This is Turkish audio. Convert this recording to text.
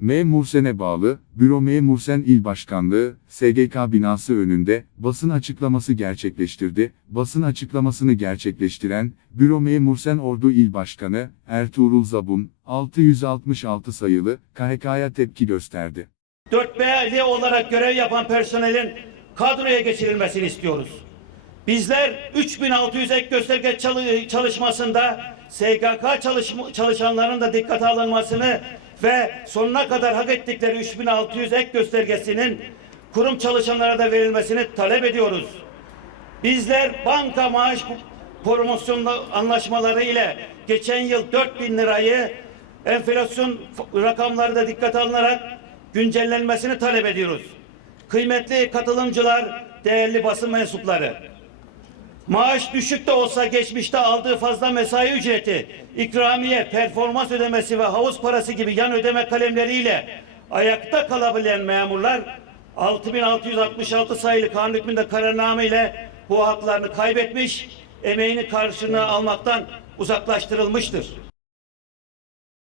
M. Mursen'e bağlı, Büro M. Mursen İl Başkanlığı, SGK binası önünde, basın açıklaması gerçekleştirdi. Basın açıklamasını gerçekleştiren, Büro M. Mursen Ordu İl Başkanı, Ertuğrul Zabun, 666 sayılı, KHK'ya tepki gösterdi. 4B'li olarak görev yapan personelin kadroya geçirilmesini istiyoruz. Bizler 3600 ek gösterge çalı- çalışmasında SGK çalışma, çalışanların da dikkate alınmasını ve sonuna kadar hak ettikleri 3600 ek göstergesinin kurum çalışanlara da verilmesini talep ediyoruz. Bizler banka maaş promosyon anlaşmaları ile geçen yıl 4000 lirayı enflasyon rakamları da dikkate alınarak güncellenmesini talep ediyoruz. Kıymetli katılımcılar, değerli basın mensupları. Maaş düşük de olsa geçmişte aldığı fazla mesai ücreti, ikramiye, performans ödemesi ve havuz parası gibi yan ödeme kalemleriyle ayakta kalabilen memurlar 6666 sayılı kanun hükmünde kararname ile bu haklarını kaybetmiş, emeğini karşılığını almaktan uzaklaştırılmıştır.